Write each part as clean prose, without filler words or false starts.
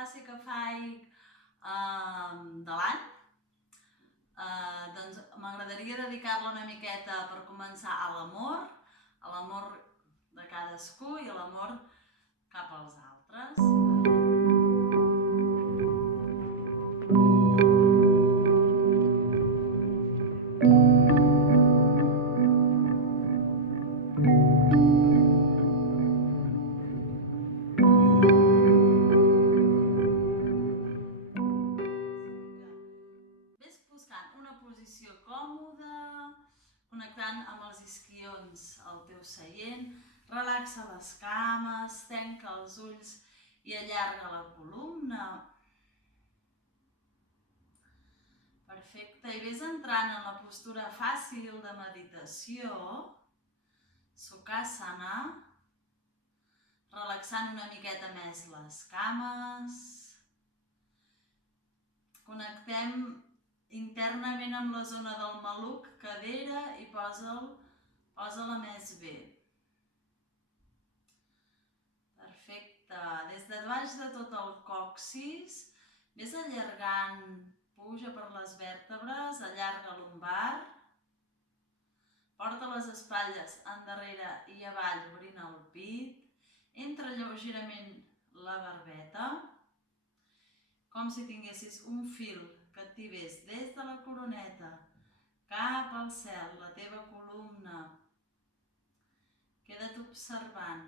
classe que faig de l'any, doncs m'agradaria dedicar-la una miqueta per començar a l'amor de cadascú i a l'amor cap als altres. Ves buscant una posició còmoda, connectant amb els isquions al teu seient, relaxa les cames, tanca els ulls i allarga la columna. Perfecte, i ves entrant en la postura fàcil de meditació, Sukhasana, relaxant una miqueta més les cames. Connectem internament amb la zona del maluc, cadera, i posa-la més bé. Perfecte. Des de baix de tot el còccix, ves allargant, puja per les vèrtebres, allarga lumbar, porta les espatlles endarrere i avall, obrint el pit, entra lleugerament la barbeta, com si tinguessis un fil que et tibés des de la coroneta cap al cel, la teva columna. Queda't observant.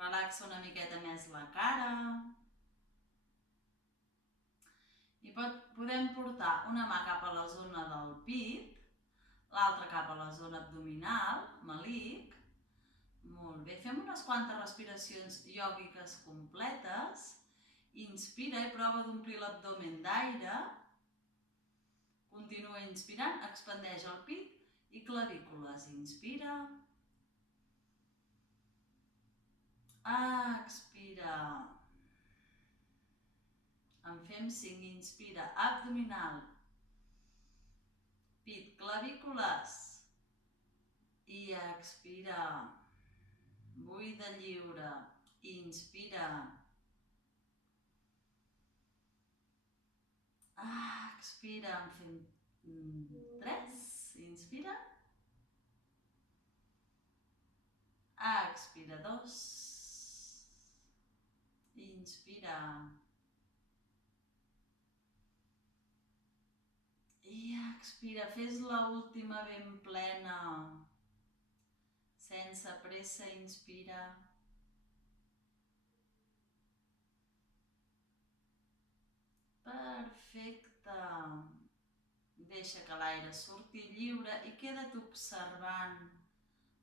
Relaxa una miqueta més la cara. I podem portar una mà cap a la zona del pit, l'altra cap a la zona abdominal, malic. Molt bé, fem unes quantes respiracions iògiques completes. Inspira i prova d'omplir l'abdomen d'aire. Continua inspirant, expandeix el pit i clavícules. Inspira. Expira. En fem 5. Inspira, abdominal, pit, clavícules. I expira. Buida, lliure. Inspira. Expira, en fem 3. Inspira. Expira, 2. Inspira. I expira. Fes l'última ben plena. Sense pressa, inspira. Perfecte. Deixa que l'aire surti lliure i queda't observant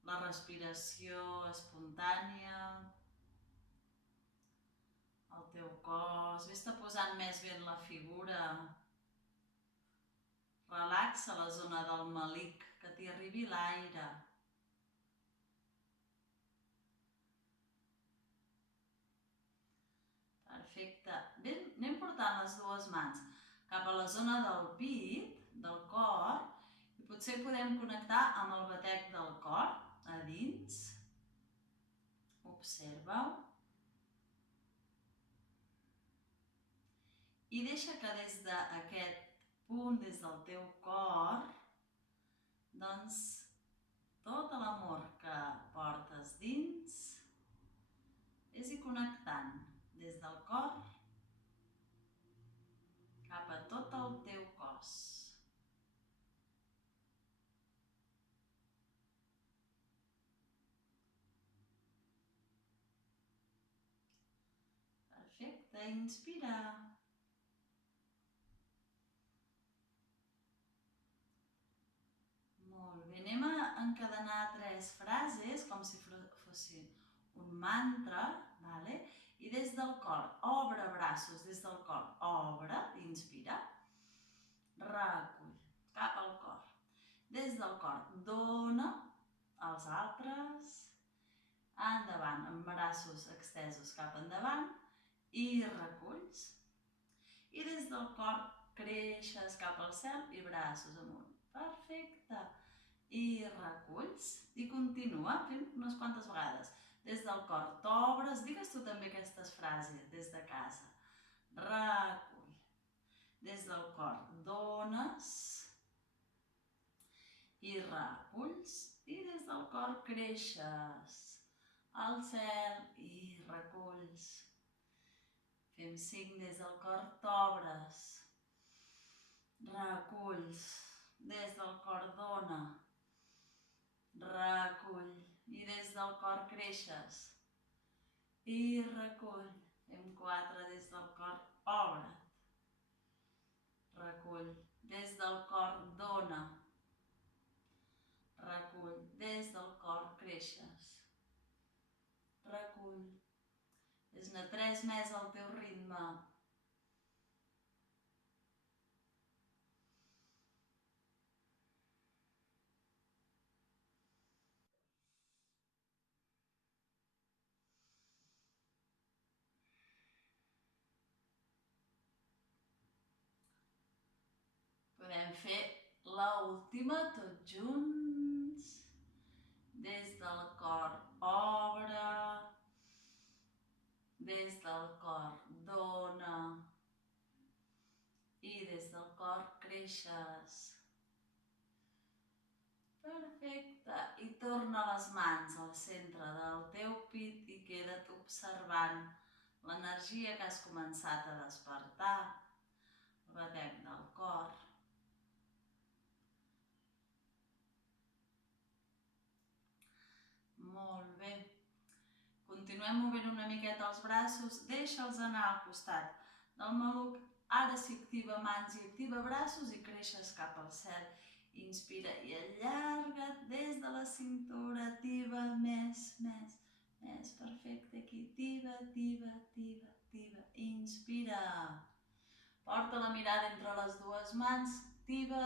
la respiració espontània, el teu cos. Ves-te posant més bé en la figura. Relaxa la zona del malic, que t'hi arribi l'aire. Perfecte. Bé, anem portant les dues mans cap a la zona del pit, del cor, i potser podem connectar amb el batec del cor, a dins. Observa-ho. I deixa que des d'aquest punt, des del teu cor, doncs, tot l'amor que portes dins, vés-hi connectant des del cor cap a tot el teu cos. Perfecte, inspira. Molt bé, anem a encadenar 3 frases, com si fos un mantra, vale? I des del cor, obre braços, des del cor, obre, inspira, recull, cap al cor. Des del cor, dona als altres, endavant, amb braços extesos cap endavant, i reculls. I des del cor, creixes cap al cel i braços amunt. Perfecte. I reculls. I continua fent unes quantes vegades. Des del cor t'obres, digues tu també aquestes frases des de casa. Recull. Des del cor dones i reculls i des del cor creixes al cel i reculls. Fem 5 des del cor t'obres, reculls, des del cor dona, recull i des del cor creixes i recull. Fem 4 des del cor obre't, recull, des del cor dona, recull, des del cor creixes, recull. Fes-ne 3 més al teu ritme. Podem fer l'última tots junts. Des del cor obre, des del cor dona i des del cor creixes. Perfecte. I torna les mans al centre del teu pit i queda't observant l'energia que has començat a despertar. El batec del cor. Molt bé. Continuem movent una miqueta els braços, deixa'ls anar al costat del maluc. Ara sí, activa mans i activa braços i creixes cap al cel. Inspira i allarga't des de la cintura, tiba, més. Perfecte, aquí, tiba. Inspira. Porta la mirada entre les dues mans, tiba.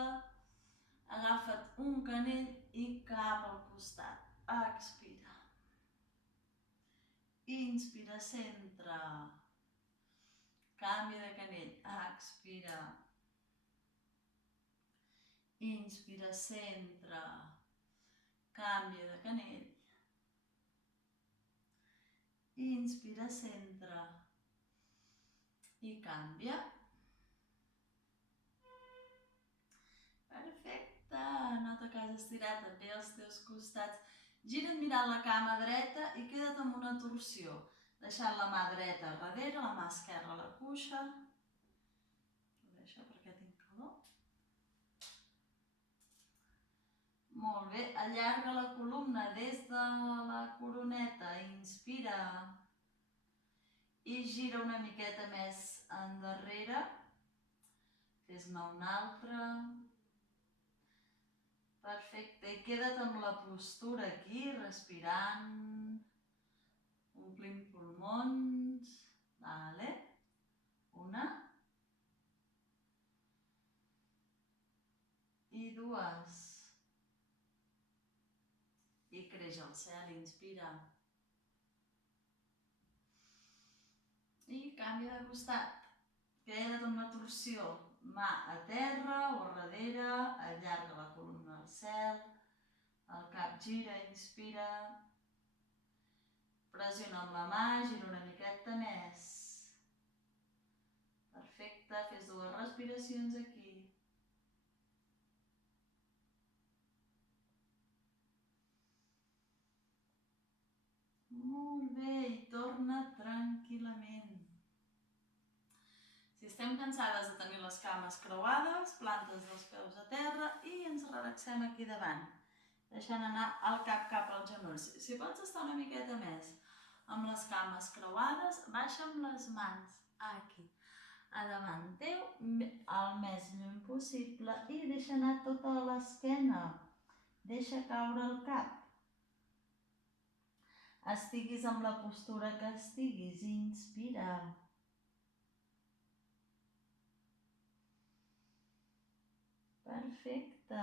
Agafa't un canell i cap al costat. Expira. Inspira, centra. Canvia de canell. Expira. Inspira, centra. Canvia de canell. Inspira, centra. I canvia. Perfecte. Nota que has estirat també els teus costats. Gira't mirant la cama dreta i queda't amb una torsió. Deixant la mà dreta darrere, la mà esquerra a la cuixa. Ho deixo perquè tinc calor. Molt bé, allarga la columna des de la coroneta. Inspira. I gira una miqueta més endarrere. Fes-ne una altra. Perfecte, i queda't amb la postura aquí, respirant, omplint pulmons, vale? Una. I dues. I creix al cel, inspira. I canvia de costat. Queda't amb la torsió. Mà a terra o a darrere, allarga la columna al cel, el cap gira, inspira, pressiona amb la mà, gira una miqueta més. Perfecte, fes 2 respiracions aquí. Molt bé, i torna tranquil·lament. Si estem cansades de tenir les cames creuades, plantes dels peus a terra i ens relaxem aquí davant, deixant anar el cap als genolls. Si pots estar una miqueta més amb les cames creuades, baixa amb les mans aquí, a davant teu, el més lluny possible i deixa anar tota l'esquena. Deixa caure el cap. Estiguis amb la postura que estiguis, inspira. Perfecte.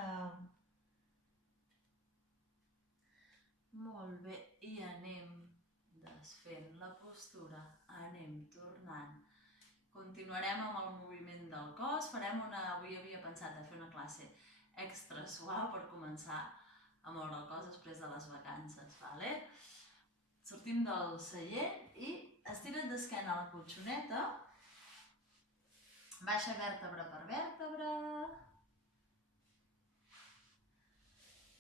Molt bé, i anem desfent la postura, anem tornant. Continuarem amb el moviment del cos, avui havia pensat de fer una classe extra suau per començar a moure el cos després de les vacances, vale? Sortim del seient i estira't d'esquena a la colxoneta. Baixa vèrtebra per vèrtebra.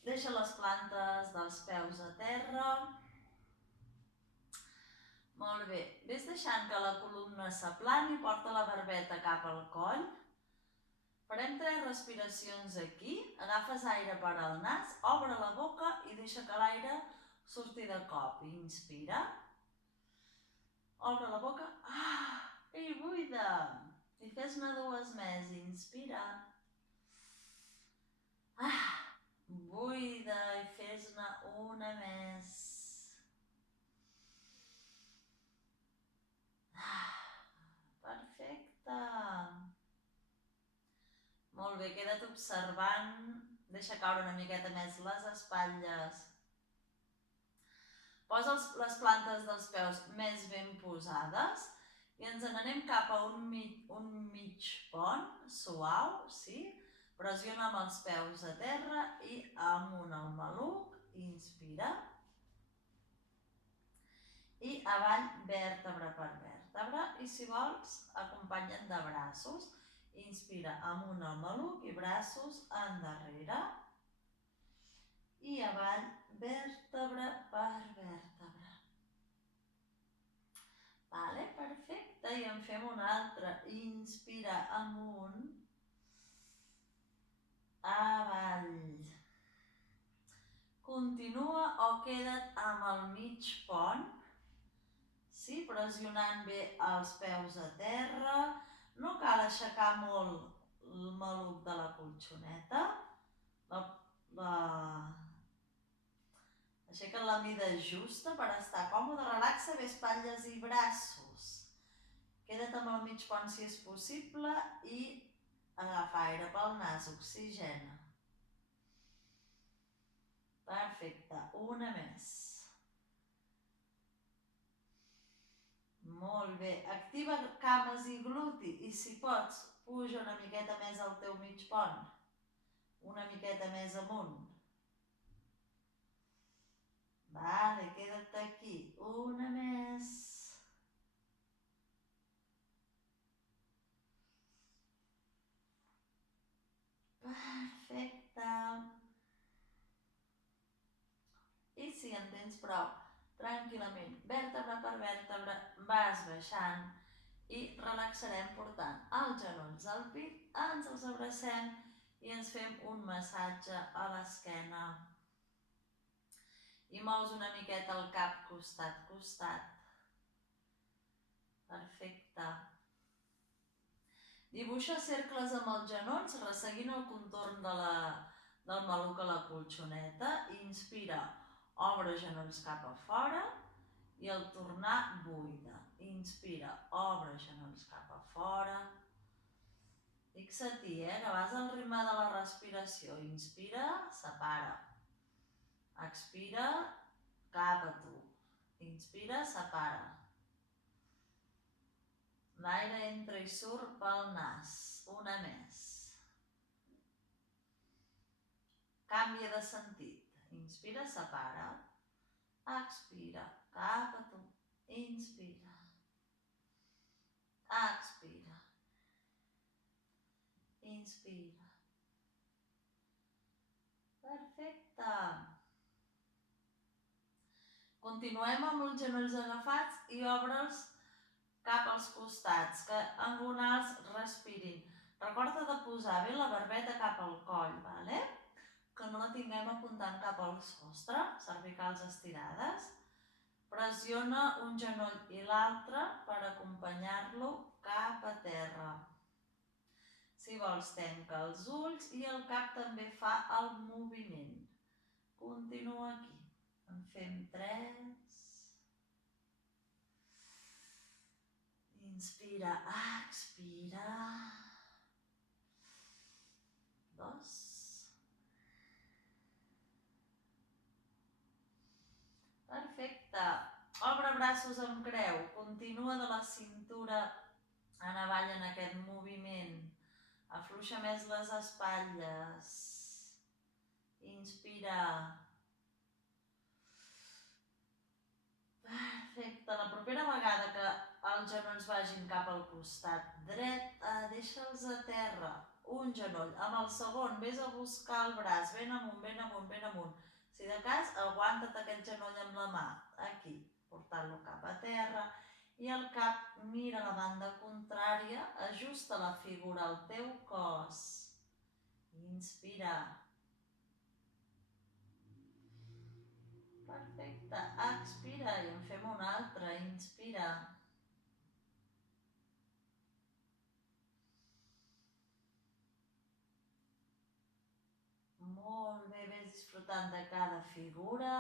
Deixa les plantes dels peus a terra. Molt bé. Ves deixant que la columna s'aplani, porta la barbeta cap al coll. Farem 3 respiracions aquí. Agafes aire per al nas, obre la boca i deixa que l'aire surti de cop. Inspira. Obre la boca. I buida. I fes-ne 2 més. Inspira. Buida i fes-ne 1 més. Perfecte. Molt bé, queda't observant. Deixa caure una miqueta més les espatlles. Posa les plantes dels peus més ben posades i ens n'anem cap a un mig pont suau, sí? Pressiona amb els peus a terra i amunt el maluc, inspira. I avall vèrtebra per vèrtebra i si vols acompanya't de braços. Inspira amunt el maluc i braços endarrere. I avall vèrtebra per vèrtebra. Vale, perfecte. I en fem un altre. Inspira amunt. Avall. Continua o queda't amb el mig pont. Sí, pressionant bé els peus a terra. No cal aixecar molt el maluc de la colxoneta. Aixeca't la mida justa per estar còmode. Relaxa bé espatlles i braços. Queda't amb el mig pont si és possible i agafa aire pel nas, oxigena. Perfecte, 1 més. Molt bé, activa cames i gluti i si pots, puja una miqueta més al teu mig pont. Una miqueta més amunt. Vale, queda't aquí, 1 més. Perfecte. I si en tens prou, tranquil·lament, vèrtebra per vèrtebra, vas baixant i relaxarem portant els genolls al pit, ens els abracem i ens fem un massatge a l'esquena. I mous una miqueta el cap costat. Perfecte. Dibuixa cercles amb els genolls, resseguint el contorn del maluc a la colxoneta. Inspira, obre genolls cap a fora i al tornar buida. Inspira, obre genolls cap a fora. Fixa-t'hi, que vas al ritme de la respiració. Inspira, separa. Expira, cap a tu. Inspira, separa. L'aire entra i surt pel nas. 1 més. Canvia de sentit. Inspira, separa. Expira, cap a tu. Inspira. Expira. Inspira. Perfecte. Continuem amb els genolls agafats i obre'ls cap als costats, que engonals respirin. Recorda de posar bé la barbeta cap al coll, vale? Que no la tinguem apuntant cap al sostre, cervicals estirades. Pressiona un genoll i l'altre per acompanyar-lo cap a terra. Si vols, tanca els ulls i el cap també fa el moviment. Continua aquí. En fem 3. Inspira, expira. 2. Perfecte. Obre braços amb creu. Continua de la cintura en avall en aquest moviment. Afluixa més les espatlles. Inspira. Perfecte. La propera vegada que els genolls vagin cap al costat dret, deixa'ls a terra. Un genoll. Amb el segon, vés a buscar el braç. Ben amunt, ben amunt, ben amunt. Si de cas, aguanta't aquest genoll amb la mà. Aquí. Portant-lo cap a terra. I el cap mira a la banda contrària. Ajusta la figura al teu cos. Inspira. Perfecte. Expira i en fem un altre. Inspira. Molt bé, ves disfrutant de cada figura,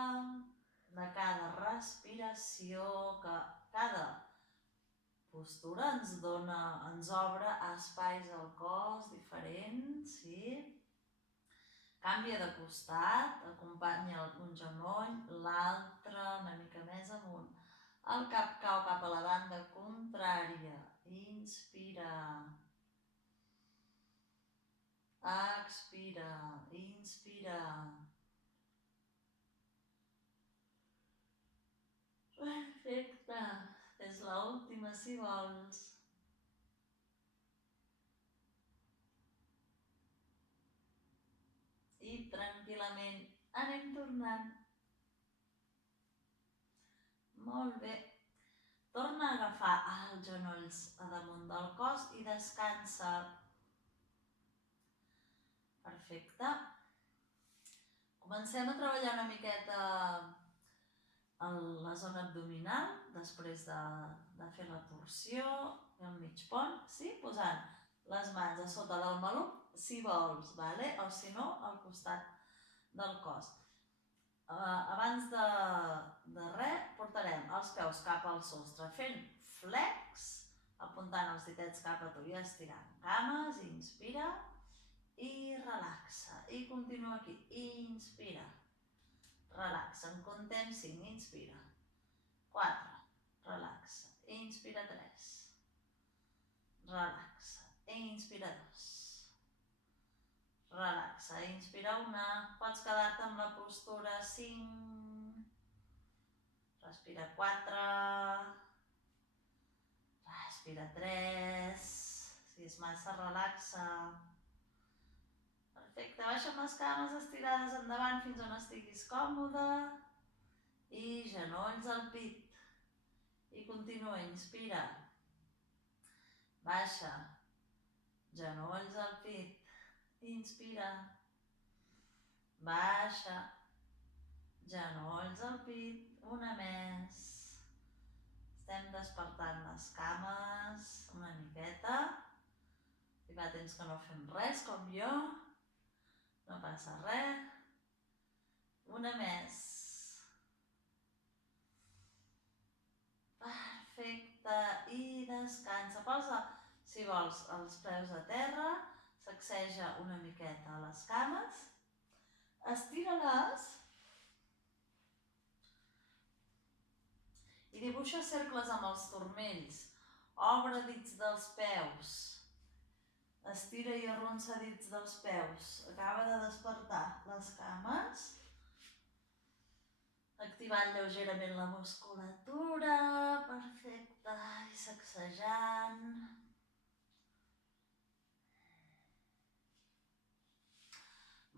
de cada respiració, que cada postura ens obre espais al cos diferents, sí? Canvia de costat, acompanya un genoll, l'altre una mica més amunt. El cap cau cap a la banda contrària. Inspira. Expira. Inspira. Perfecte. Fes l'última si vols. I tranquil·lament anem tornant. Molt bé. Torna a agafar els genolls a damunt del cos i descansa. Perfecte. Comencem a treballar una miqueta la zona abdominal, després de fer la torsió i el mig pont, sí? Posant les mans a sota del maluc, si vols, vale? O si no, al costat del cos. Abans de res, portarem els peus cap al sostre, fent flex, apuntant els ditets cap a tu i estirant cames, inspira i relaxa. I continua aquí, inspira. Relaxa, en contem 5, inspira. 4, relaxa, inspira 3. Relaxa, inspira 2. Relaxa, inspira 1. Pots quedar-te amb la postura 5. Respira 4. Respira 3. Si és massa, relaxa. Perfecte, baixa amb les cames estirades endavant fins on estiguis còmode i genolls al pit. I continua, inspira, baixa, genolls al pit, inspira, baixa, genolls al pit, una més. Estem despertant les cames una miqueta. Si fa temps que no fem res, com jo, no passa res. Una més. Perfecte. I descansa. Posa, si vols, els peus a terra. Sacseja una miqueta les cames. Estira-les. I dibuixa cercles amb els turmells. Obre dits dels peus. Estira i arronsa dits dels peus. Acaba de despertar les cames. Activant lleugerament la musculatura. Perfecte. I sacsejant.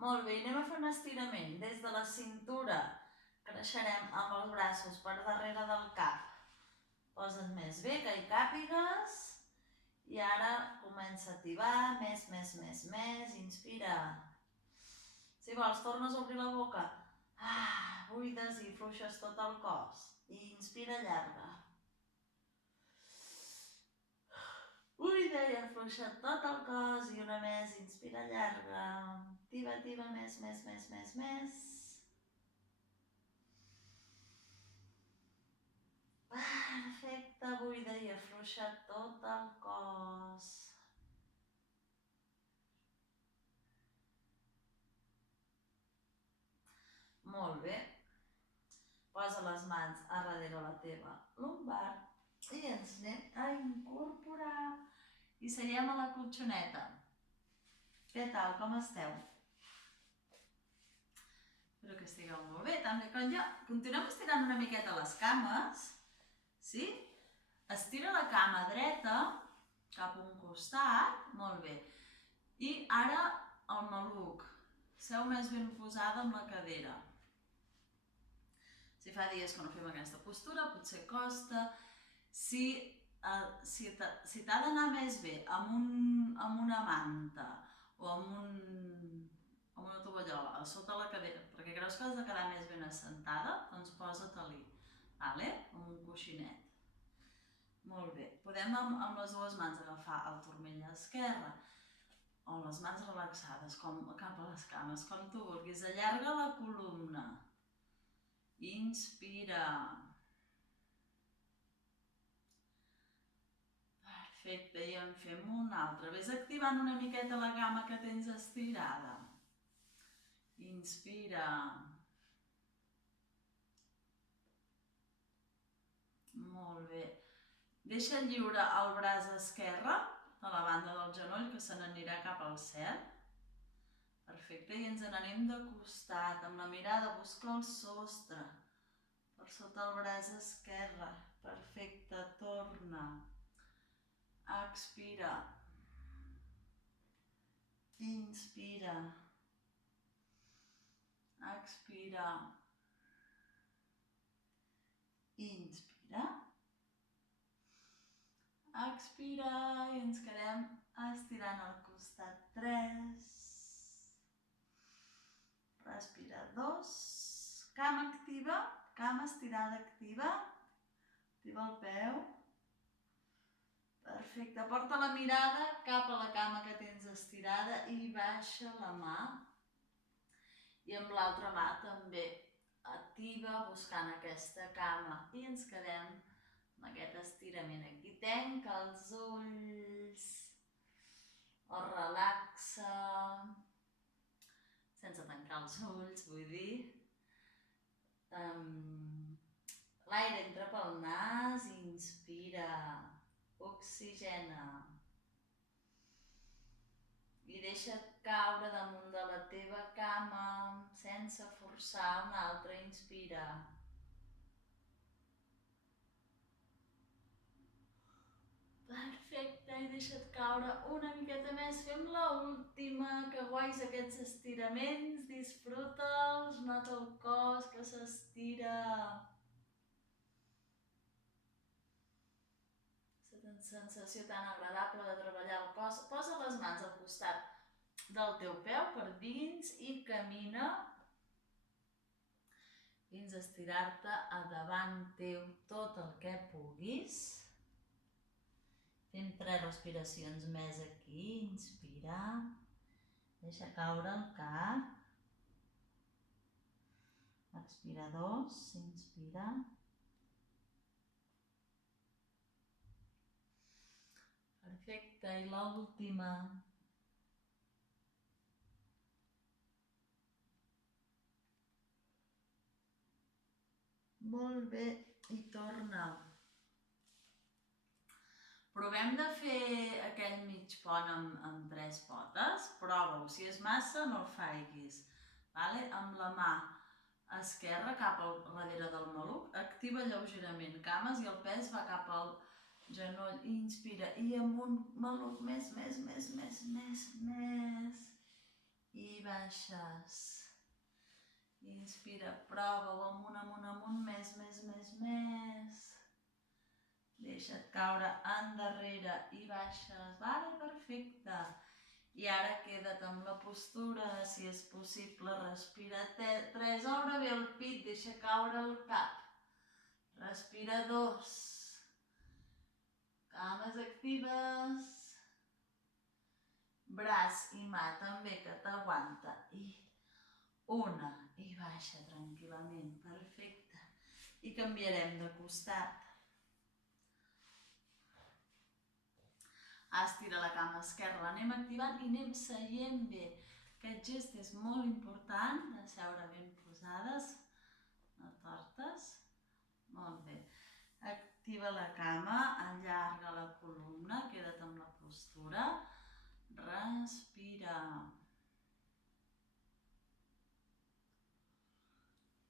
Molt bé, anem a fer un estirament. Des de la cintura creixerem amb els braços per darrere del cap. Posa't més bé, que hi càpigues. I ara comença a tibar, més, inspira. Si vols, tornes a obrir la boca. Buides i fluixes tot el cos. I inspira, llarga. Buida i afluixa tot el cos. I una més, inspira, llarga. Tiba, més. Perfecte, buida i afluixa tot el cos. Molt bé. Posa les mans a darrere la teva lumbar i ens anem a incorporar. I seiem a la colxoneta. Què tal, com esteu? Espero que estigueu molt bé, també com jo. Continuem estirant una miqueta les cames. Estira la cama dreta cap a un costat, molt bé. I ara el maluc. Seu més ben posada amb la cadera. Si fa dies que no fem aquesta postura, potser costa. Si t'ha d'anar més bé amb una manta o amb una tovallola a sota la cadera, perquè creus que has de quedar més ben assentada, doncs posa-te-li, vale? Amb un coixinet. Molt bé. Podem amb les dues mans agafar el turmell esquerre o les mans relaxades cap a les cames, com tu vulguis. Allarga la columna. Inspira. Perfecte, i en fem una altra. Ves activant una miqueta la cama que tens estirada. Inspira. Molt bé. Deixa lliure el braç esquerre a la banda del genoll, que se n'anirà cap al cel. Perfecte, i ens n'anem de costat, amb la mirada busca el sostre, per sota el braç esquerre. Perfecte, torna. Expira. Inspira. Expira. Inspira. Expira i ens quedem estirant el costat 3. Respira 2. Cama activa, cama estirada activa. Activa el peu. Perfecte, porta la mirada cap a la cama que tens estirada i baixa la mà. I amb l'altra mà també activa buscant aquesta cama. I ens quedem amb aquest estirament aquí. Tanca els ulls. O relaxa. Sense tancar els ulls, vull dir. L'aire entra pel nas, inspira. Oxigena. I deixa't caure damunt de la teva cama sense forçar. Una altra, inspira. Perfecte, i deixa't caure una miqueta més. Fem l'última, que guais aquests estiraments, disfruta'ls, nota el cos que s'estira. Sensació tan agradable de treballar el cos. Posa les mans al costat del teu peu per dins i camina fins a estirar-te a davant teu tot el que puguis. Fem 3 respiracions més aquí. Inspira. Deixa caure el cap. Expira 2. Inspira. Perfecte, i l'última. Molt bé, i torna. Provem de fer aquell mig pont amb 3 potes. Prova-ho, si és massa no el faiguis. Amb la mà esquerra cap al darrere del maluc, activa lleugerament cames i el pes va cap al genoll. Inspira i amunt, maluc, més. I baixes. Inspira, prova-ho, amunt, més. Deixa't caure endarrere i baixes. Vale, perfecte. I ara queda't amb la postura, si és possible, respira 3, obre bé el pit, deixa caure el cap. Respira 2. Cames actives. Braç i mà també que t'aguanta. I 1. I baixa tranquil·lament. Perfecte. I canviarem de costat. Estira la cama esquerra, l'anem activant i anem seient bé. Aquest gest és molt important, de seure ben posades, no tortes. Molt bé. Activa la cama, allarga la columna, queda't amb la postura. Respira.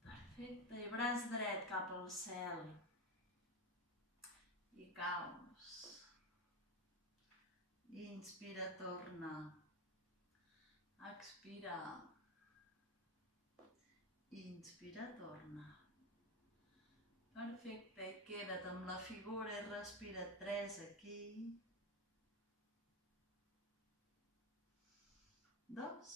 Perfecte, i braç dret cap al cel. I caus. Inspira, torna. Expira. Inspira, torna. Perfecte, i queda't amb la figura i respira 3 aquí. 2.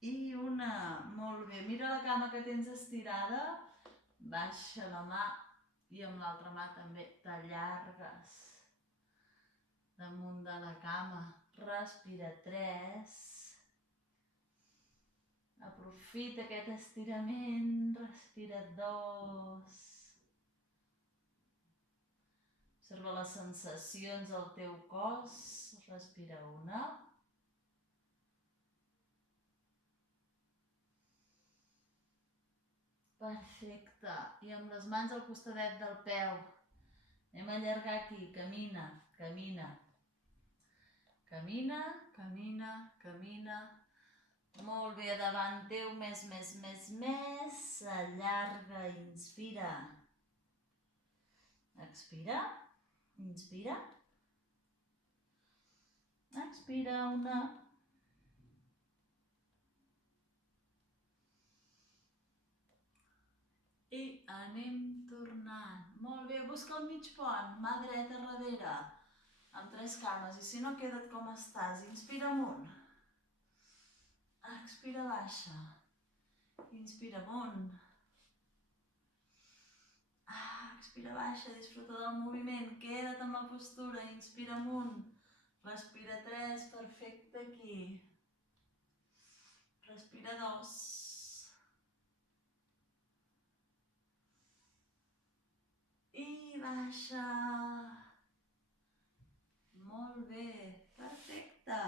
I 1. Molt bé, mira la cama que tens estirada, baixa la mà i amb l'altra mà també t'allargues damunt de la cama. Respira 3. Aprofita aquest estirament, respira 2. Observa les sensacions al teu cos, respira 1. Perfecte. I amb les mans al costadet del peu. Anem a allargar aquí. Camina, camina. Camina, camina, camina. Molt bé, davant teu, més. Allarga, inspira. Expira. Inspira. Expira, 1. I anem tornant. Molt bé, busca el mig pont, mà dreta darrere, amb 3 cames, i si no, queda't com estàs. Inspira amunt. Expira, baixa. Inspira amunt. Expira, baixa, disfruta del moviment, queda't amb la postura, inspira amunt. Respira 3, perfecte aquí. Respira 2. I baixa. Molt bé, perfecte.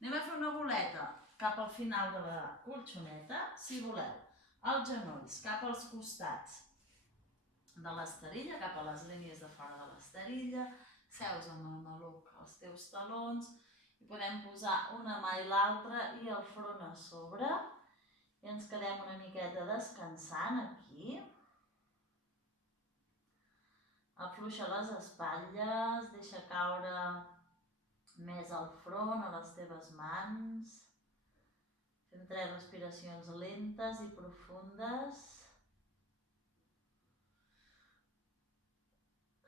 Anem a fer una boleta cap al final de la colxoneta, si voleu. Els genolls cap als costats de l'esterilla, cap a les línies de fora de l'esterilla. Seus amb el maluc als teus talons. I podem posar una mà i l'altra i el front a sobre. I ens quedem una miqueta descansant aquí. Afluixa les espatlles, deixa caure més el front a les teves mans. Fem 3 respiracions lentes i profundes.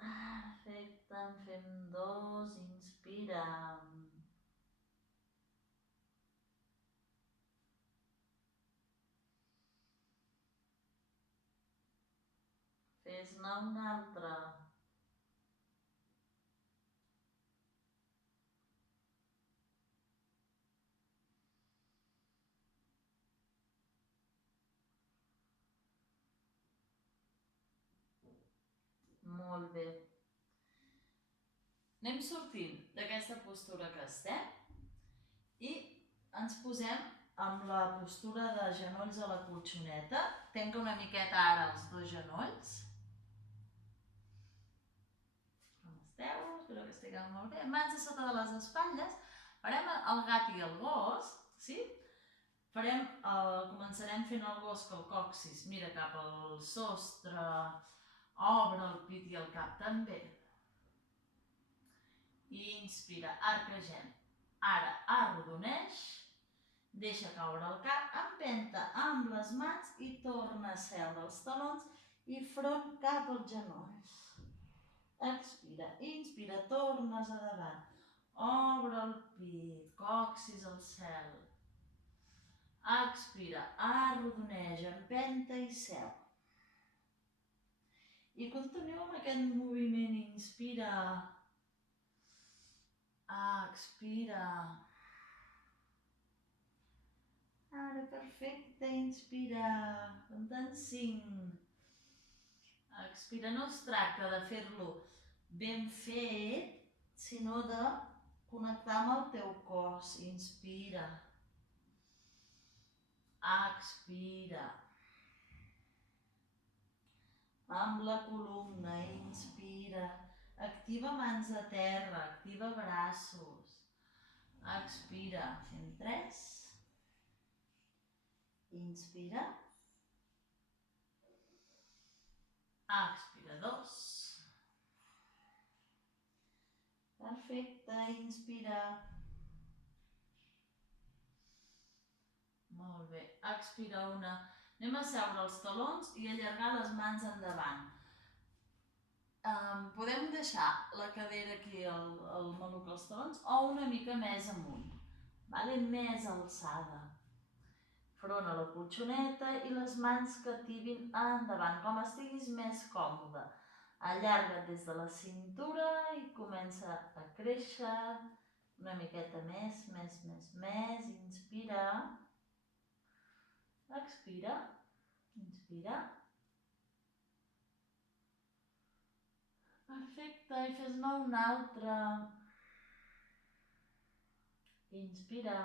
Perfecte, en fem 2, inspira. Fes-ne un altre. Molt bé. Anem sortint d'aquesta postura que estem i ens posem amb la postura de genolls a la colxoneta. Tanca una miqueta ara els 2 genolls. Com esteu? Espero que estigueu molt bé. Mans a sota de les espatlles. Farem el gat i el gos, sí? Començarem fent el gos que el còccix mira cap al sostre, obre el pit i el cap també. I inspira, arquegem. Ara arrodoneix, deixa caure el cap, empenta amb les mans i torna a seure els talons i front cap als genolls. Expira, inspira, tornes a davant. Obre el pit, còccix al cel. Expira, arrodoneix, empenta i seu. I continueu amb aquest moviment, inspira. Expira. Ara, perfecte, inspira. Comptant 5. Expira, no es tracta de fer-lo ben fet, sinó de connectar amb el teu cos. Inspira. Expira. Amb la columna, inspira. Activa mans a terra, activa braços. Expira. Fem 3. Inspira. Expira 2. Perfecte, inspira. Molt bé, expira 1. Anem a seure els talons i allargar les mans endavant. Podem deixar la cadera aquí, el maluc als talons, o una mica més amunt, vale? Més alçada. Front a la colxoneta i les mans que tibin endavant, com estiguis més còmode. Allarga't des de la cintura i comença a créixer una miqueta més, inspira. Expira, inspira. Perfecte, i fes-ne un altre. Inspira.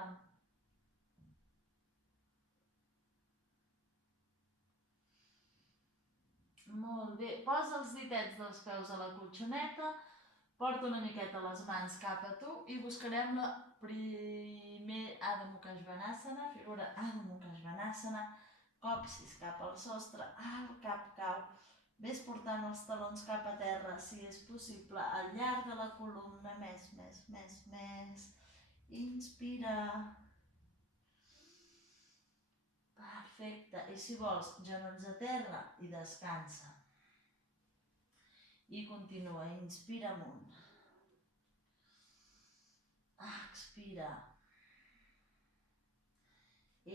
Molt bé, posa els ditets dels peus a la colxoneta, porta una miqueta les mans cap a tu i buscarem la primer Adho Mukha Svanasana, figura Adho Mukha Svanasana, còccix cap al sostre, el cap cau. Ves portant els talons cap a terra, si és possible, allarga la columna més. Inspira. Perfecte, i si vols, genolls a terra i descansa. I continua, inspira amunt. Expira.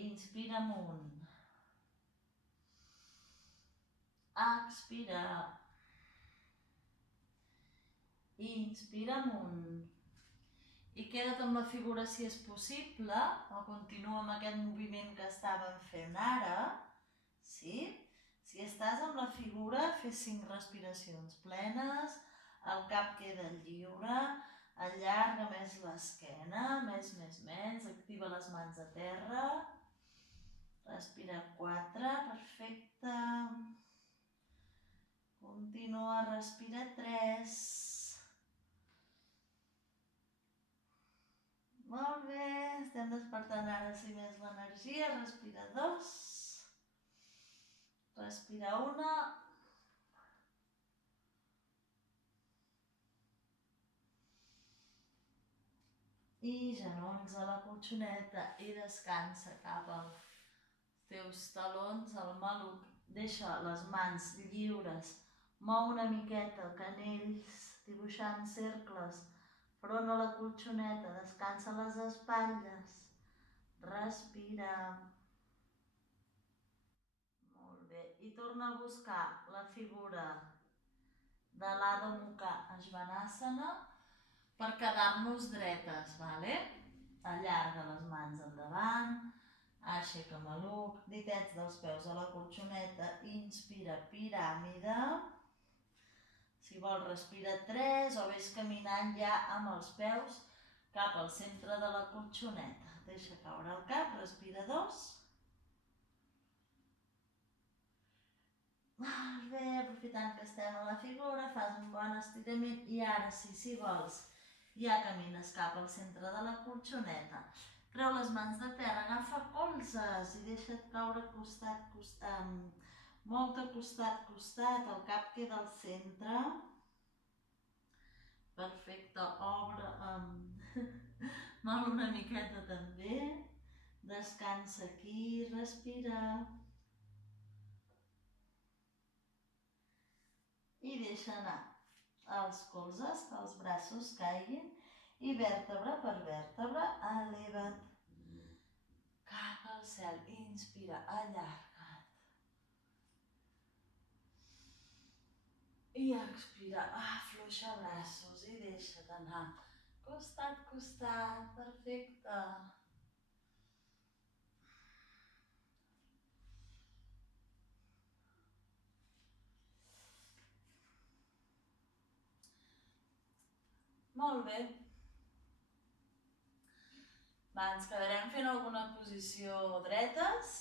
Inspira amunt. Expira. Inspira amunt. I queda't amb la figura si és possible, o continua amb aquest moviment que estàvem fent ara. Sí? Si estàs amb la figura, fes 5 respiracions plenes, el cap queda lliure, allarga més l'esquena, més, activa les mans a terra, respira 4, perfecte, continua, respira 3, molt bé, estem despertant ara sí més l'energia, respira 2, respira 1, i genolls a la colxoneta i descansa cap als teus talons, al maluc. Deixa les mans lliures, mou una miqueta canells dibuixant cercles, front a la colxoneta, descansa les espatlles, respira. Molt bé, i torna a buscar la figura de l'Adho Mukha Svanasana per quedar-nos dretes, vale? Allarga les mans endavant, aixeca maluc, ditets dels peus a la colxoneta, inspira piràmide. Si vols respira 3 o ves caminant ja amb els peus cap al centre de la colxoneta. Deixa caure el cap, respira 2. Molt bé, aprofitant que estem a la figura, fas un bon estirament i ara sí, si vols, ja camines cap al centre de la colxoneta. Treu les mans de terra, agafa colzes i deixa't caure molt a costat, el cap queda al centre. Perfecte, obre, mou una miqueta també, descansa aquí, respira. I deixa anar els colzes, que els braços caiguin, i vèrtebra per vèrtebra, eleva't cap al cel, inspira, allarga't. I expira, afluixa braços i deixa't anar, costat, perfecte. Molt bé. Ens quedarem fent alguna posició dretes.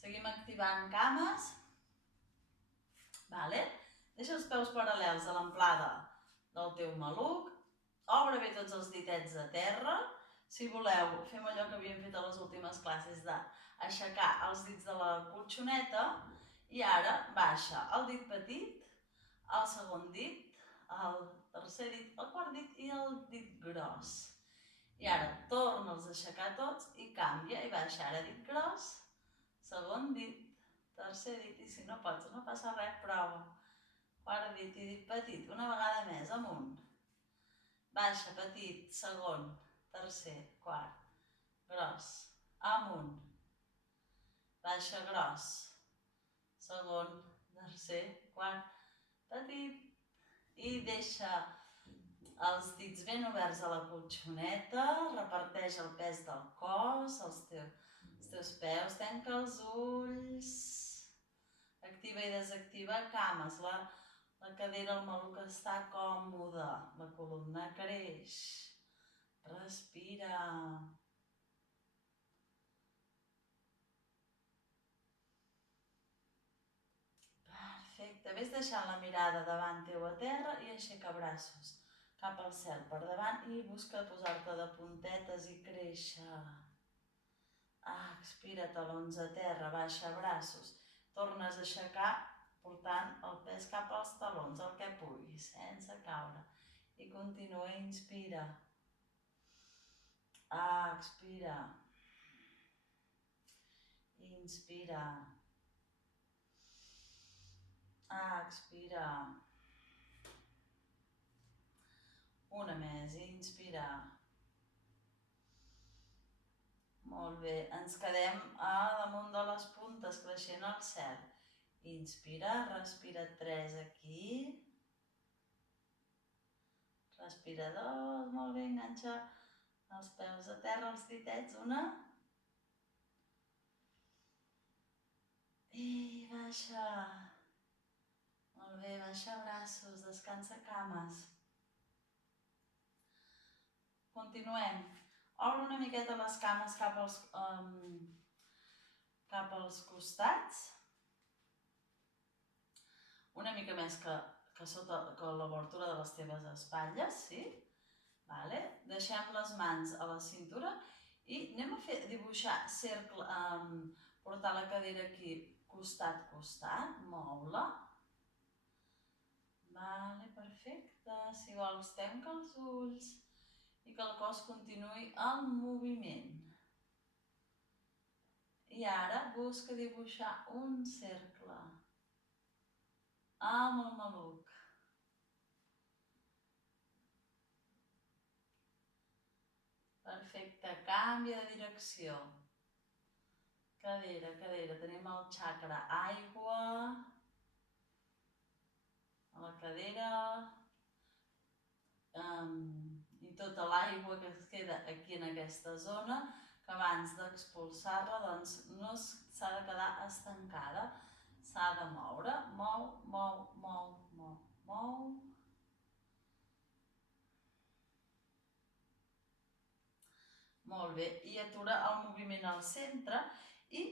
Seguim activant cames. Vale? Deixa els peus paral·lels a l'amplada del teu maluc. Obre bé tots els ditets a terra. Si voleu, fem allò que havíem fet a les últimes classes d'aixecar els dits de la colxoneta. I ara baixa el dit petit el segon dit, el tercer dit, el quart dit i el dit gros. I ara torna'ls a aixecar tots i canvia i baixa. Ara dit gros, segon dit, tercer dit, i si no pots, no passa res, prova. Quart dit i dit petit, una vegada més, amunt. Baixa, petit, segon, tercer, quart, gros, amunt. Baixa, gros, segon, tercer, quart, petit. I deixa els dits ben oberts a la colxoneta, reparteix el pes del cos, els teus peus, tanca els ulls, activa i desactiva cames, la cadera, el maluc està còmode, la columna creix, respira. Perfecte, ves deixant la mirada davant teu a terra i aixeca braços cap al cel per davant i busca posar-te de puntetes i créixer. Expira, talons a terra, baixa braços. Tornes a aixecar portant el pes cap als talons, el que puguis, sense caure. I continua, inspira. Expira. Inspira. Expira. Una més, inspira. Molt bé, ens quedem a damunt de les puntes, creixent al cel. Inspira, respira 3 aquí. Respira 2, molt bé, enganxa els peus a terra, els ditets, una. I baixa. Molt bé, baixa braços, descansa cames. Continuem. Obre una miqueta les cames cap als costats. Una mica més que sota l'obertura de les teves espatlles, sí? Vale. Deixem les mans a la cintura i anem a dibuixar cercle, portar la cadera aquí, costat, mou-la. Vale, perfecte. Si vols, tanca els ulls i que el cos continuï en moviment. I ara busca dibuixar un cercle amb el maluc. Perfecte, canvia de direcció. Cadera, tenim el xacra aigua, a la cadera, i tota l'aigua que es queda aquí en aquesta zona, que abans d'expulsar-la doncs no s'ha de quedar estancada, s'ha de moure, mou. Molt bé, i atura el moviment al centre i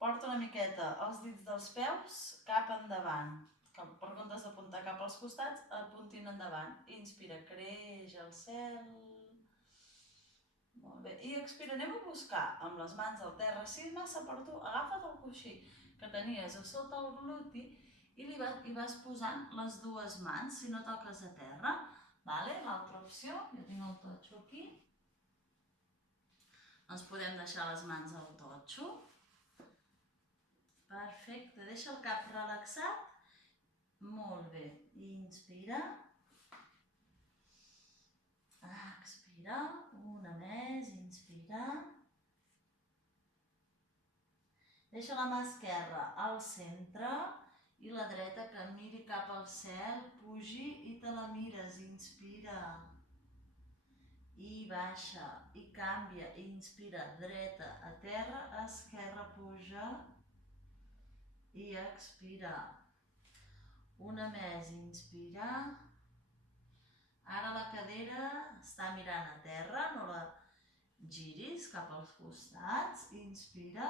porta una miqueta els dits dels peus cap endavant. Per comptes d'apuntar cap als costats, apuntin endavant. Inspira, creix al cel. Molt bé, i expira, anem a buscar amb les mans al terra. Si és massa per tu, agafa't el coixí que tenies a sota el gluti i hi vas posant les dues mans, si no toques a terra. L'altra opció, jo tinc el totxo aquí. Ens podem deixar les mans al totxo. Perfecte, deixa el cap relaxat. Molt bé, inspira. Expira, una més, inspira. Deixa la mà esquerra al centre i la dreta que miri cap al cel, pugi i te la mires, inspira. I baixa, i canvia, inspira, dreta a terra, esquerra puja i expira. Una més, inspira. Ara la cadera està mirant a terra, no la giris cap als costats, inspira.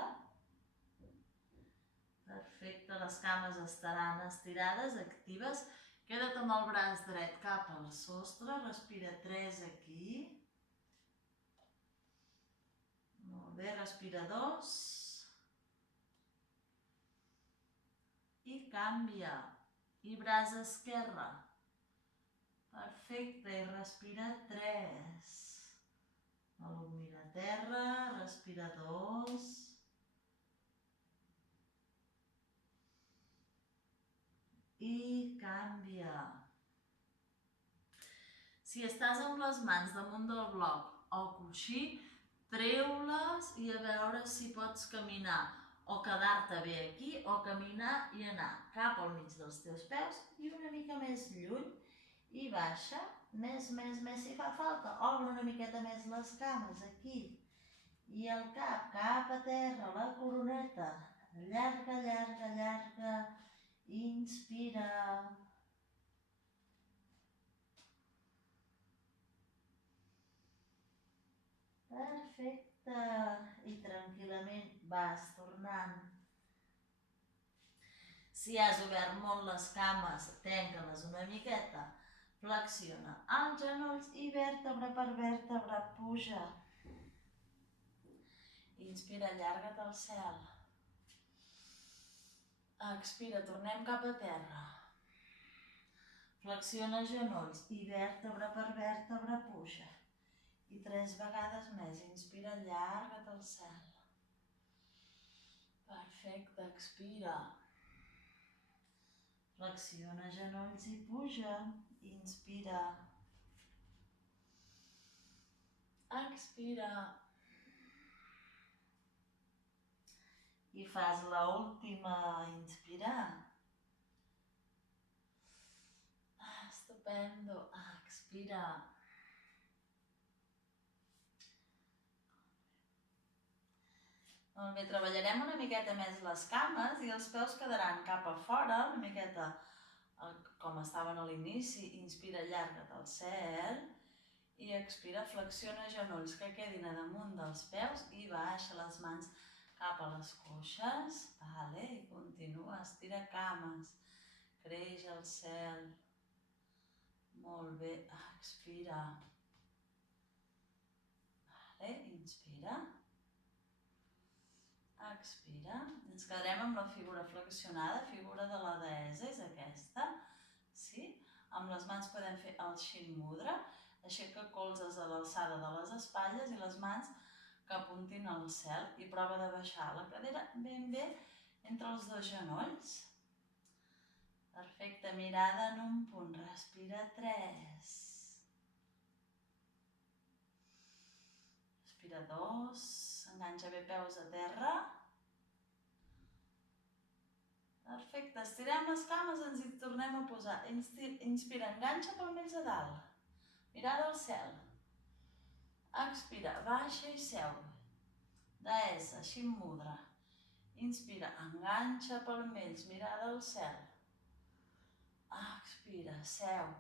Perfecte, les cames estaran estirades, actives. Queda't amb el braç dret cap al sostre, respira 3 aquí. Molt bé, respira 2. I canvia. I braç esquerre. Perfecte, i respira 3. L'alumne mira a terra, respira 2. I canvia. Si estàs amb les mans damunt del bloc o coixí, treu-les i a veure si pots caminar o quedar-te bé aquí o caminar i anar cap al mig dels teus peus i una mica més lluny i baixa, més si fa falta, obre una miqueta més les cames aquí i el cap a terra, la coroneta, llarga, llarga, llarga, inspira. Perfecte. I tranquil·lament vas tornant. Si has obert molt les cames, tanca-les una miqueta. Flexiona els genolls i vèrtebra per vèrtebra puja. Inspira, allarga't al cel. Expira, tornem cap a terra. Flexiona genolls i vèrtebra per vèrtebra puja. I 3 vegades més. Inspira, allarga't al cel. Perfecte, expira. Flexiona genolls i puja. Inspira. Expira. I fas l'última, inspirar. Estupendo. Expira. Molt bé, treballarem una miqueta més les cames i els peus quedaran cap a fora, una miqueta com estaven a l'inici. Inspira, allarga't al cel i expira, flexiona genolls que quedin a damunt dels peus i baixa les mans cap a les coixes. Vale, i continua, estira cames, creix al cel. Molt bé, expira. Vale, inspira. Expira. Ens quedarem amb la figura flexionada, figura de la deessa, és aquesta. Sí? Amb les mans podem fer el Shin Mudra, aixeca colzes a l'alçada de les espatlles i les mans que apuntin al cel i prova de baixar la cadera ben bé entre els dos genolls. Perfecte, mirada en un punt, respira 3. Respira 2, enganxa bé peus a terra. Perfecte, estirem les cames, ens hi tornem a posar. Inspira, enganxa palmells a dalt. Mirada al cel. Expira, baixa i seu. Deessa, Shin Mudra. Inspira, enganxa palmells, mirada al cel. Expira, seu.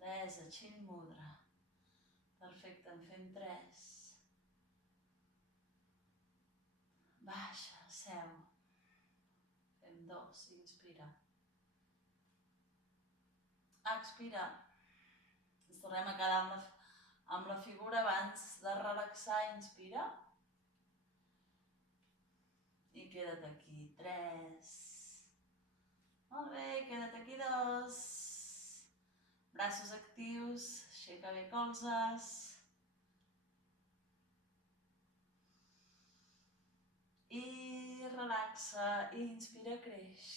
Deessa, Shin Mudra. Perfecte, en fem 3. Baixa, seu. 2, inspira. Expira. Ens tornem a quedar amb la figura abans de relaxar. Inspira. I queda't aquí. 3. Molt bé, queda't aquí 2. Braços actius, aixeca bé colzes. I relaxa, inspira, creix.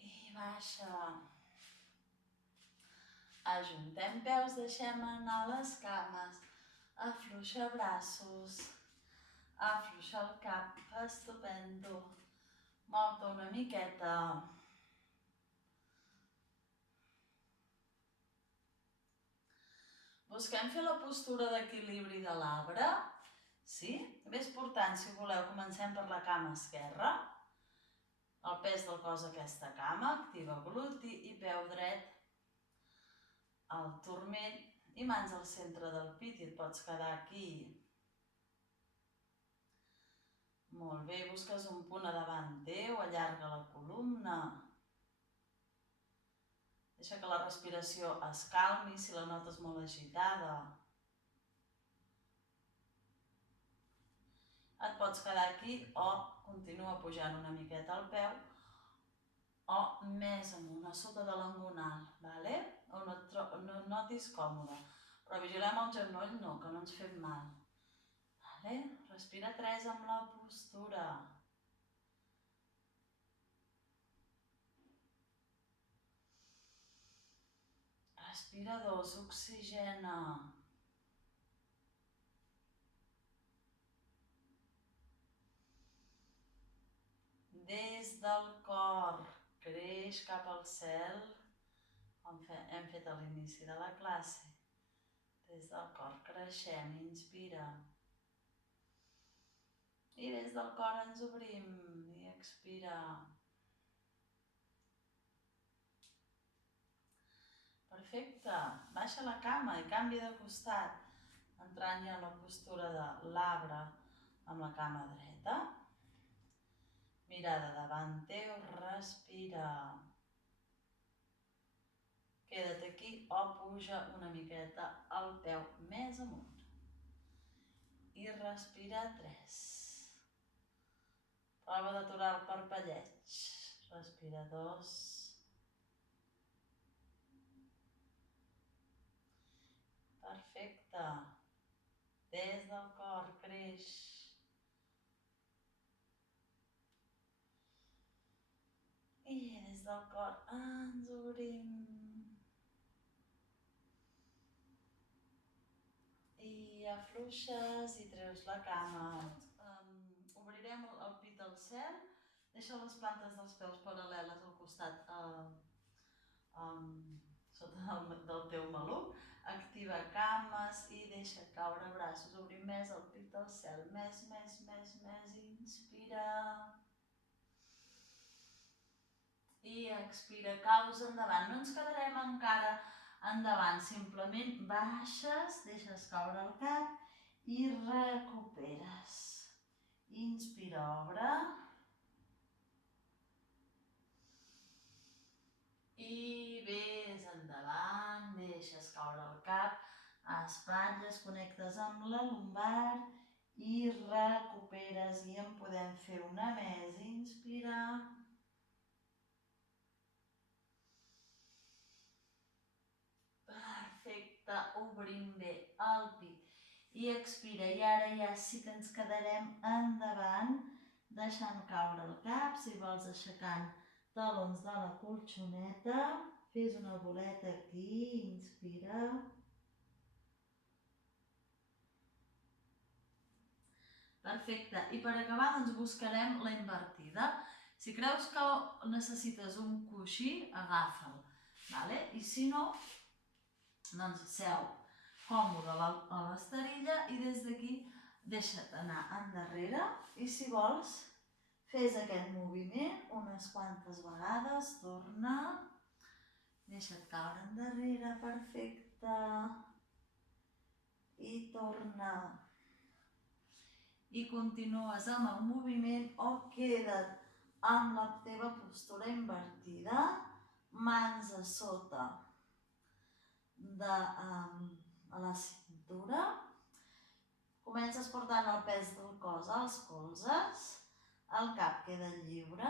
I baixa. Ajuntem peus, deixem anar les cames. Afluixa braços. Afluixa el cap, estupendo. Mou-te una miqueta. Busquem fer la postura d'equilibri de l'arbre. Sí? Ves portant, si voleu, comencem per la cama esquerra. El pes del cos a aquesta cama, activa gluti i peu dret al turmell i mans al centre del pit i et pots quedar aquí. Molt bé, busques un punt a davant teu, allarga la columna. Deixa que la respiració es calmi si la notes molt agitada. Et pots quedar aquí o continua pujant una miqueta el peu o més amunt, a sota de l'engonal, vale? On no et notis còmode. Però vigilem el genoll, no, que no ens fem mal. Vale? Respira 3 amb la postura. Respira 2, oxigena. Des del cor, creix cap al cel, com hem fet a l'inici de la classe. Des del cor creixem, inspira. I des del cor ens obrim i expira. Perfecte, baixa la cama i canvia de costat, entrant ja en la postura de l'arbre amb la cama dreta. Mirada davant teu, respira. Queda't aquí o puja una miqueta el peu més amunt. I respira 3. Prova d'aturar el parpelleig. Respira 2. Perfecte. Des del cor creix. I des del cor ens obrim. I afluixes i treus la cama. Obrirem el pit al cel. Deixa les plantes dels peus paral·leles al costat sota del teu maluc. Activa cames i deixa caure braços. Obrim més el pit al cel. Més. Inspira. I expira, caus endavant. No ens quedarem encara endavant, simplement baixes, deixes caure el cap i recuperes. Inspira, obre. I ves endavant, deixes caure el cap, espatlles, connectes amb la lumbar i recuperes. I en podem fer una més. Inspira. Perfecte, obrim bé el pit. I expira, i ara ja sí que ens quedarem endavant, deixant caure el cap, si vols aixecant talons de la colxoneta, fes una boleta aquí, inspira. Perfecte, i per acabar doncs buscarem la invertida. Si creus que necessites un coixí, agafa'l, vale? I si no, doncs seu còmode a l'esterilla i des d'aquí deixa't anar endarrere i si vols fes aquest moviment unes quantes vegades, torna, deixa't caure endarrere, perfecte, i torna. I continues amb el moviment o queda't amb la teva postura invertida, mans a sota de la cintura. Comences portant el pes del cos als colzes, el cap queda lliure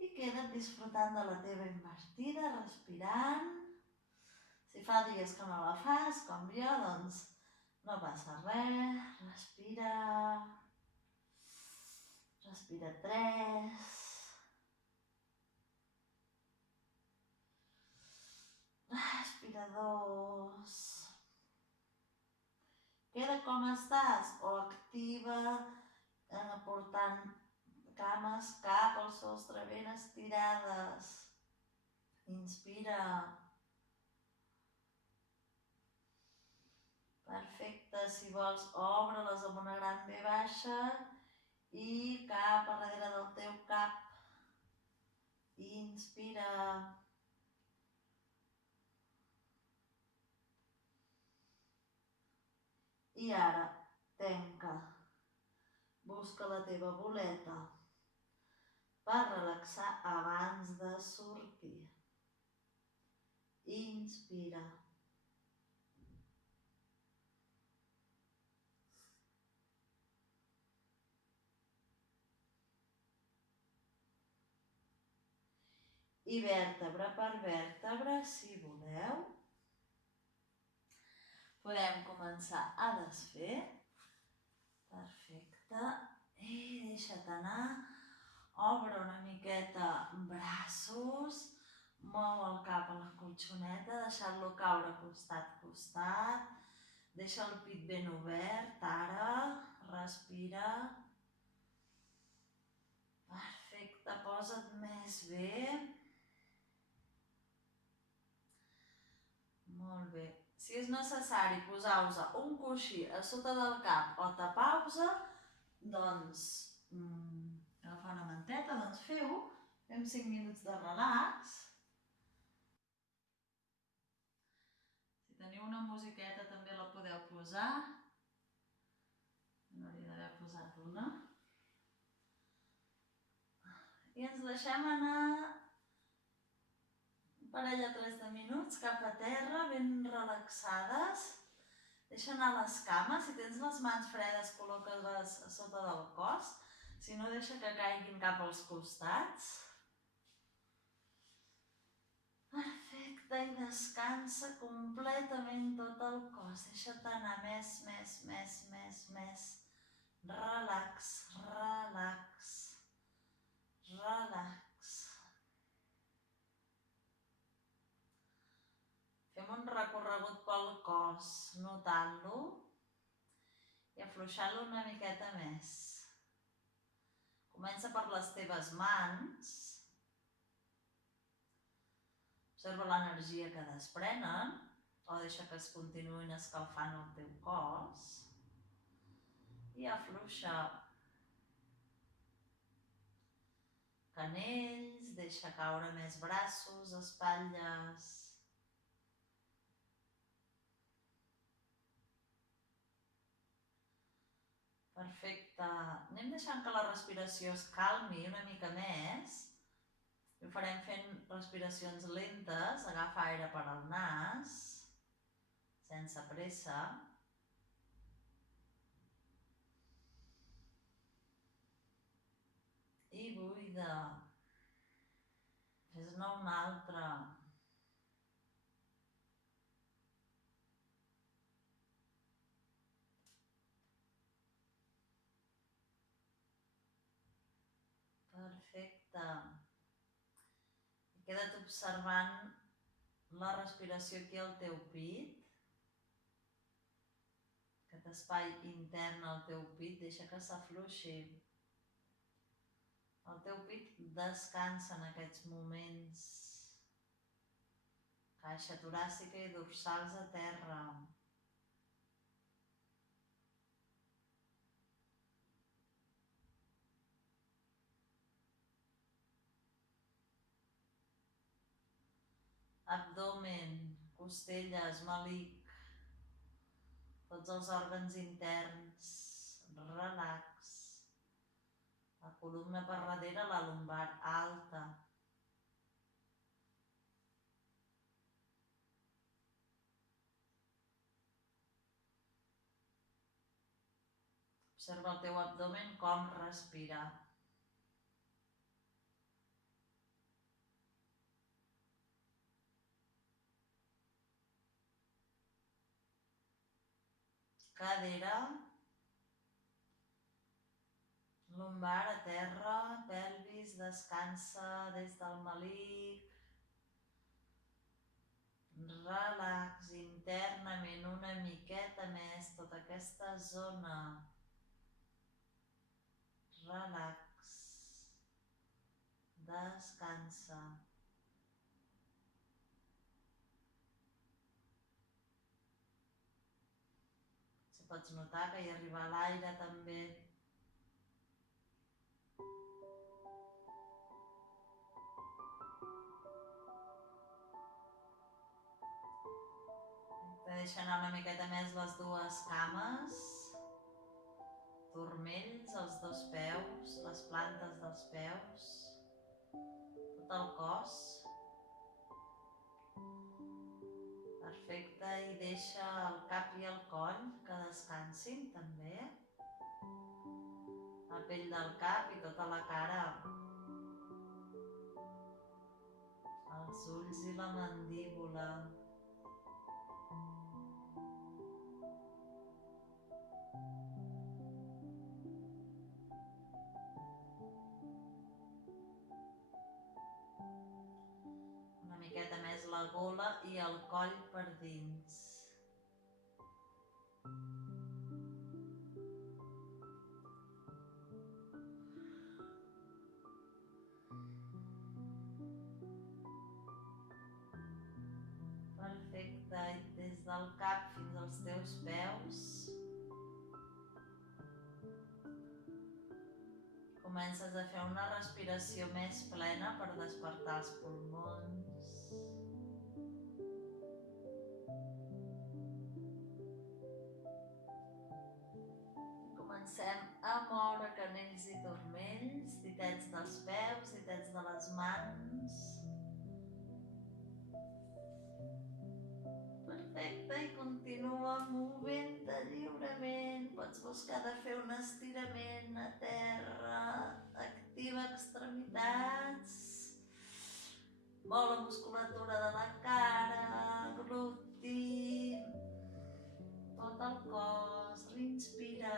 i queda't disfrutant de la teva invertida, respirant. Si fa dies que no la fas, com jo, doncs no passa res. Respira. Respira 3. Respira 2. Queda com estàs o activa portant cames cap al sostre ben estirades. Inspira. Perfecte, si vols obre-les amb una gran V baixa i cap a darrere del teu cap. Inspira. I ara, tanca. Busca la teva boleta per relaxar abans de sortir. Inspira. i vèrtebra per vèrtebra, si voleu. Podem començar a desfer. Perfecte. I deixa't anar. Obre una miqueta braços. Mou el cap a la colxoneta, deixant-lo caure costat a costat. Deixa el pit ben obert, ara. Respira. Perfecte, posa't més bé. Molt bé. Si és necessari posar-vos un coixí a sota del cap o tapar-vos, doncs agafar una manteta, doncs feu-ho. Fem 5 minuts de relax. Si teniu una musiqueta també la podeu posar. No hauria d'haver posat una. I ens deixem anar un parell o 3 de minuts cap a terra, ben relaxades. Deixa anar les cames. Si tens les mans fredes, col·loca-les a sota del cos. Si no, deixa que caiguin cap als costats. Perfecte, i descansa completament tot el cos. Deixa't anar més. Relax, relax, relax. Fem un recorregut pel cos, notant-lo i afluixant-lo una miqueta més. Comença per les teves mans. Observa l'energia que desprenen o deixa que es continuïn escalfant el teu cos. I afluixa canells, deixa caure més braços, espatlles. Perfecte. Anem deixant que la respiració es calmi una mica més. I ho farem fent respiracions lentes. Agafa aire per al nas, sense pressa. I buida. Fes-ne una altra. Perfecte. I queda't observant la respiració aquí al teu pit. Aquest espai intern al teu pit, deixa que s'afluixi. El teu pit descansa en aquests moments. Caixa toràcica i dorsals a terra. Abdomen, costelles, melic, tots els òrgans interns, relax. La columna per darrere, la lumbar alta. Observa el teu abdomen com respira. Cadera, lumbar a terra, pelvis descansa des del melic. Relax internament una miqueta més tota aquesta zona. Relax. Descansa. Si pots notar que hi arriba l'aire també. Deixa anar una miqueta més les dues cames, turmells, els dos peus, les plantes dels peus, tot el cos. Perfecte, i deixa el cap i el coll que descansin també. La pell del cap i tota la cara. els ulls i la mandíbula. Una miqueta més la gola i el coll per dins. Perfecte, i des del cap fins als teus peus comences a fer una respiració més plena per despertar els pulmons. Comencem a moure canells i turmells, ditets dels peus, ditets de les mans. Perfecte, i continua movent-te lliurement. Pots buscar de fer un estirament a terra, activa extremitats, mou la musculatura de la cara, gluti, tot el cos, respira.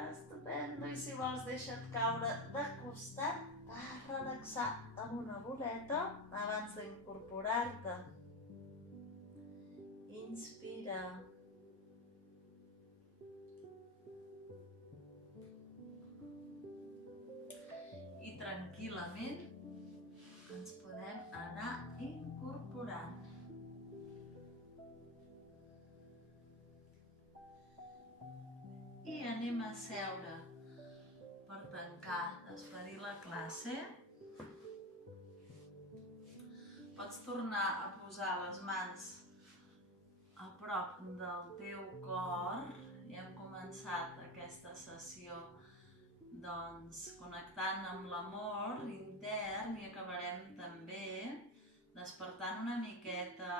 Estupendo, i si vols deixa't caure de costat, relaxar amb una boleta abans d'incorporar-te. Inspira. I tranquil·lament ens podem anar incorporant. I anem a seure per tancar, despedir la classe. Pots tornar a posar les mans a prop del teu cor. Ja hem començat aquesta sessió connectant amb l'amor intern i acabarem també despertant una miqueta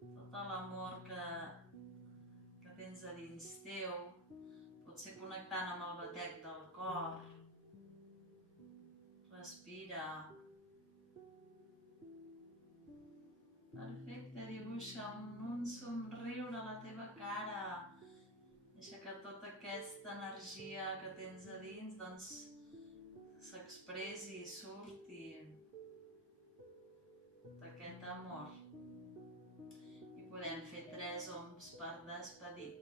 tot l'amor que tens a dins teu, potser connectant amb el batec del cor. Respira. Perfecte, dibuixa un somriure a la teva cara. Deixa que tota aquesta energia que tens a dins s'expressi, surti d'aquest amor. I podem fer 3 oms per despedir.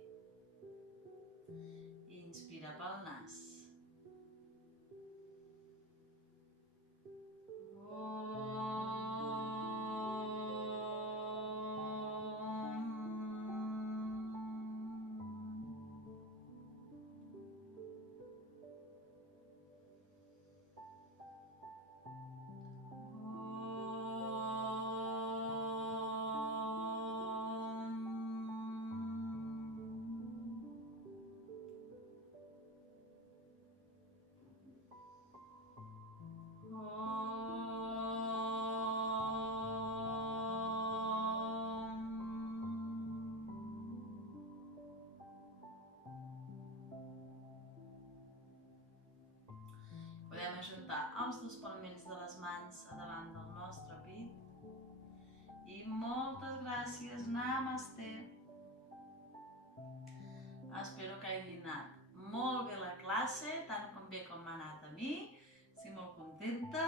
Inspira pel nas. Podem ajuntar els 2 palmells de les mans a davant del nostre pit. I moltes gràcies, Namaste. Espero que hagi anat molt bé la classe, tant com bé com m'ha anat a mi. Estic molt contenta.